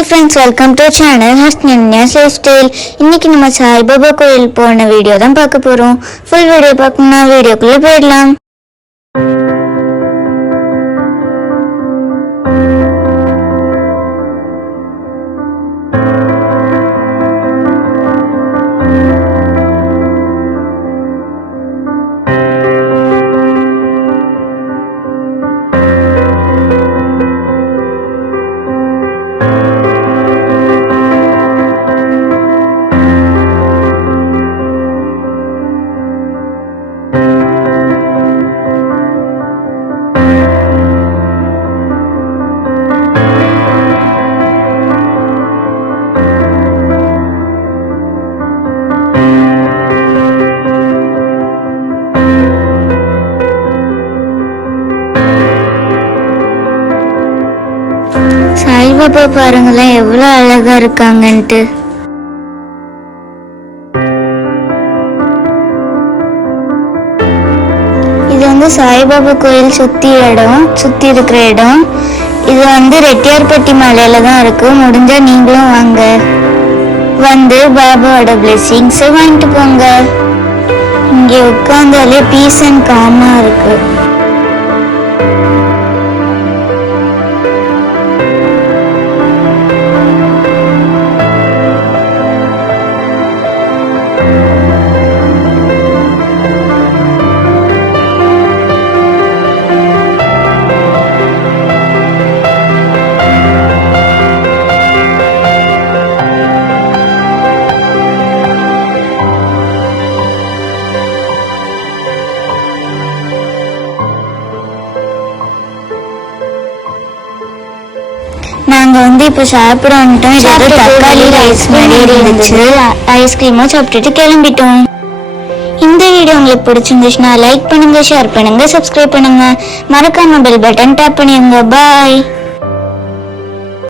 Hi friends, welcome to channel Hasnanya's Lifestyle. இன்னைக்கு நம்ம சாய்பாபா கோயில் போன வீடியோ தான் பார்க்க போறோம். Full வீடியோ பார்க்கணும்னா வீடியோக்குள்ள போயிடலாம். சாய்பாபா பாருங்களேன் எவ்வளவு அழகா இருக்காங்கன்ட்டு. இது வந்து சாய்பாபா கோயில் சுத்தி இருக்கிற இடம். இது வந்து ரெட்டியார்பட்டி மலையில தான் இருக்கு. முடிஞ்சா நீங்களும் வாங்க, வந்து பாபாவோட பிளெஸிங்ஸ் வாங்கிட்டு போங்க. இங்க உட்கார்ந்தாலே பீஸ் அண்ட் காமா இருக்கு. நாங்க வந்து இப்ப சாப்பிட வந்துட்டோம். தக்காளி ரைஸ் மாதிரி இருந்துச்சு. ஐஸ்கிரீமும் சாப்பிட்டுட்டு கிளம்பிட்டோம். இந்த வீடியோ உங்களுக்கு பிடிச்சிருந்துச்சுன்னா லைக் பண்ணுங்க, ஷேர் பண்ணுங்க, சப்ஸ்கிரைப் பண்ணுங்க, மறக்காம பெல் பட்டன் டேப் பண்ணிடுங்க. பாய்.